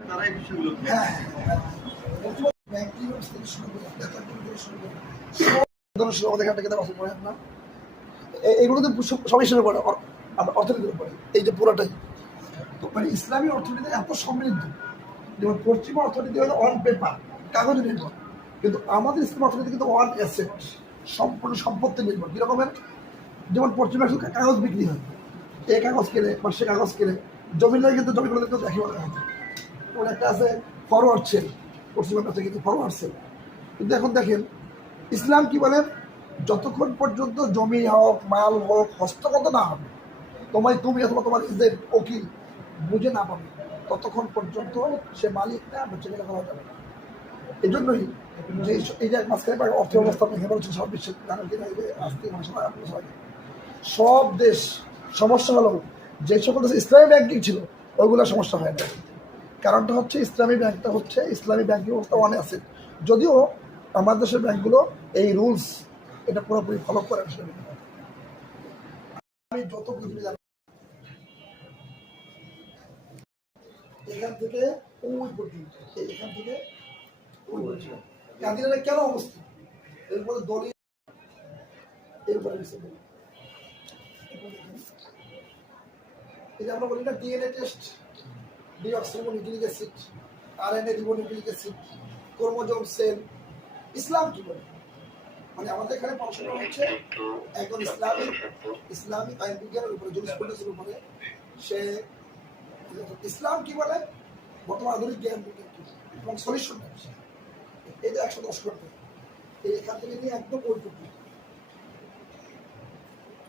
তারাই বিষয়গুলো ব্যাংকিং ব্যবস্থা থেকে শুরু করে বেতন থেকে শুরু করে সব ধরনের সুযোগ আমাদের এখান থেকে দেওয়া আছে পড়ে না এ- এগুলো তো সব- সব হিসেবে পড়ে অর্থনীতির উপরে এই যে পুরোটাই। তো মানে ইসলামী অর্থনীতি এত সমৃদ্ধ যেমন পশ্চিমা অর্থনীতি হলো অন পেপার কাগজ নির্ভর। কিন্তু আমাদের ইসলাম অর্থনীতি কিন্তু অন অ্যাসেট সম্পূর্ণ সম্পত্তি নির্ভর। কীরকমের যেমন পশ্চিমা শুধু কাগজ বিক্রি হয়। এই কাগজ কেনে বা সে কাগজ কেনে। জমি নয় কিন্তু জমিগুলো কিন্তু একই বলা হয় ওর একটা আছে ফরওয়ার্ড সেল পশ্চিমা কাছে কিন্তু ফরওয়ার্ড সেল কিন্তু এখন দেখেন, ইসলাম কি বলে যতক্ষণ পর্যন্ত জমি হোক, মাল হোক, হস্তগত না হবে, তোমায় তুমি অথবা তোমার যে উকিল বুঝে না পাবে, ততক্ষণ পর্যন্ত সে মালিক না, বেঁচে গেলে করা যাবে এই জন্যই যে এই যে মাঝখানে অর্থ ব্যবস্থা ভেঙে সব বিশ্বের জানেন কিনা বছর আগে সব দেশ সমস্যা হলো, যে সকল দেশে ইসলামী ব্যাংকিং ছিল, ওইগুলো সমস্যা হয় না। কারণটা হচ্ছে ইসলামী ব্যাংকটা হচ্ছে ইসলামী ব্যাংকিং ব্যবস্থা অনেক আছে। যদিও আমাদের দেশের ব্যাংকগুলো এই রুলস এটা পুরোপুরি ফলো করে আসলে আমি যত বুঝি জানি, এখান থেকে ওই পর্যন্ত, এখান থেকে ওই পর্যন্ত। কেন অবস্থিত? এরপরে দলীয় এরপরে। এই যে আমরা বলি না DNA test deoxyribonucleic acid RNA ribonucleic acid chromosome cell Islam কি বলে? মানে আমাদের এখানে পড়াশোনা হচ্ছে একজন ইসলামিক ইসলামিক আইন বিজ্ঞানের উপরে জুরিসপ্রুডেন্সের উপরে, সে ইসলাম কি বলে? বর্তমান আধুনিক জ্ঞান বিজ্ঞান এবং সলিউশন এই একশো দশ ঘণ্টা। এখান থেকে নিয়ে একদম ওইটুকু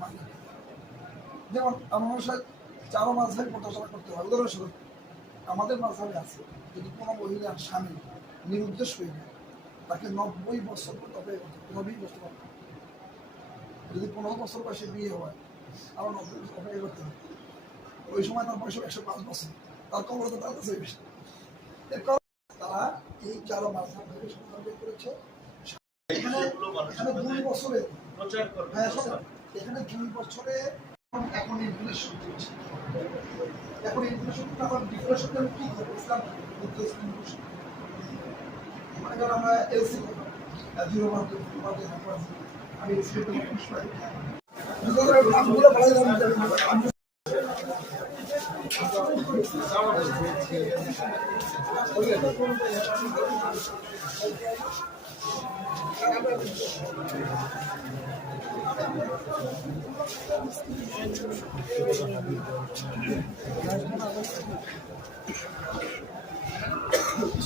মানে যেমন চারো মাঝে প্রত্যাশা করতে হয় উদাহরণস্বরূপ আমাদের মাঝাবে আছে যদি কোনো মহিলার স্বামী নিরুদ্দেশ হয়ে যায় তাকে নব্বই বছর হবে নব্বই বছর যদি পনেরো বছর বয়সে বিয়ে হয় অপেক্ষা করতে হবে। ওই সময় তার বয়স একশো পাঁচ বছর। তার তার কাছে বেশি। তারা এই চারো থেকে বের করেছে। এখানে এখানে দুই বছরে হ্যাঁ এখানে দুই বছরে এখন ইনফ্লেশন চলছে। এখন আবার কি হবে ইসলাম বুদ্ধ ইসলাম মনে করেন আমরা এলসি জিরো মাধ্যমে আমি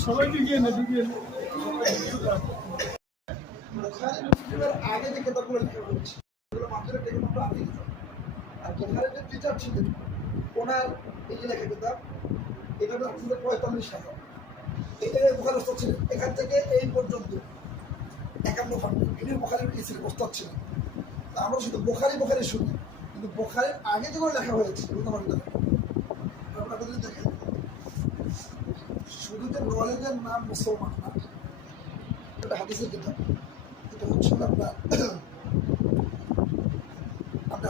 সবাইকে গিয়ে না দিকে বুখারী মুসলিমের আগে কেতাবগুলো লেখা মাত্র টেকে কিতাব। আর বুখারীর টিচার ছিলেন, ওনার এই লেখা কিতাব, এটা হচ্ছে পঁয়তাল্লিশ হাজার। এটা বুখারি ওস্তাদ ছিলেন, এখান থেকে এই পর্যন্ত একান্ন ফান্ড ইনি বুখারির ইসির ওস্তাদ ছিলেন আমরা শুধু বোখারি বোখারি শুনি, কিন্তু বোখারির আগে যেগুলো লেখা হয়েছে আপনারা যদি দেখেন, শুধু যে নলেজের নাম মুসলমান না, এটা হাদিসের কিতাব। এটা হচ্ছে আপনার আপনি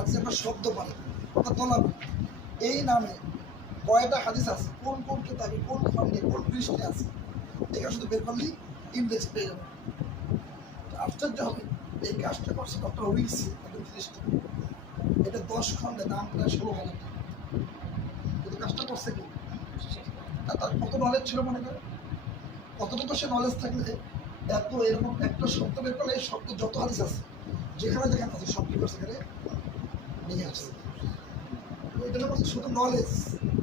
হাদিসে একটা শব্দ পারেন অর্থাৎ তলাব এই নামে কয়টা হাদিস আছে? কোন কোন কিতাবে, কোন খণ্ডে, কোন পৃষ্ঠে আছে? এটা শুধু বের করলেই ইন্ডেক্স পেয়ে যাবে। আশ্চর্য হবে, এই কাজটা করছে ডক্টর উইলসি খ্রিস্টান এটা দশ খণ্ডে, দাম প্রায় ষোলো হাজার টাকা। কাজটা করছে কি? তার কত নলেজ ছিল মনে করেন? কতটুকু সে নলেজ থাকলে এত এরকম একটা শব্দ বের করলে এই শব্দ যত হাদিস আছে, যেখানে যেখানে আছে, সব কি করছে নিয়ে আসছে এটা হচ্ছে শুধু নলেজ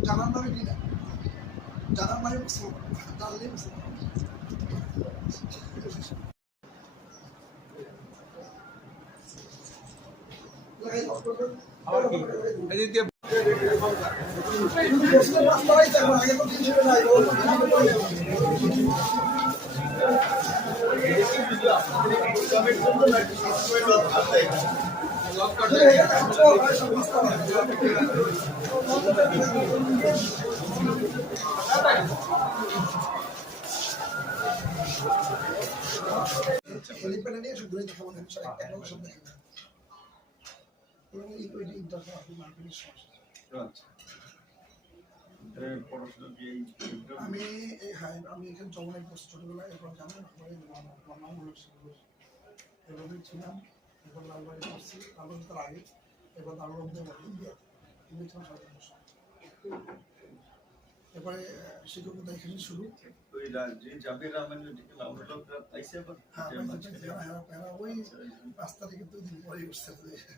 জানার নামে কি না? জানার নামে মুসলমান জানলেই মুসলমান লাগাই করে মানে এক লোকের সাথে দেখা যায়। এবং এই ওইটা ইন্টারভিউ আপনি মার্কেটের সমস্যা আচ্ছা এ, পড়াশোনা কি এই আমি এই হাই আমি এখানে জগন্নাথ করছি ছোটবেলায় এরপর জানেন পরে মামামূলক এভাবে ছিলাম এরপর লালবাড়ি করছি লালবাড়ি তার আগে এরপর দারুণ বাড়ি ইন্ডিয়া। ইন্ডিয়া ছিলাম সাড়ে বছর এরপরে শিক্ষকতা এখানে শুরু। ওই জাবির রহমানের দিকে লাউডটা আইসে আবার হ্যাঁ হ্যাঁ, হ্যাঁ, ওই রাস্তা থেকে দুই দিন পরে উঠছে এটা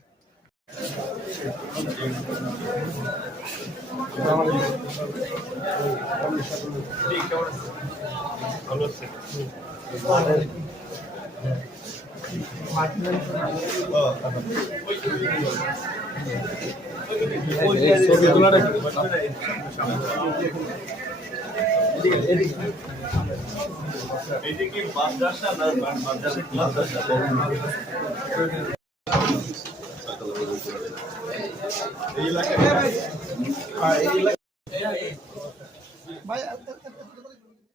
কি মাদ্রাসা না মাদ্রাসা? মাদ্রাসা এই এলাকায় এই এলাকায়।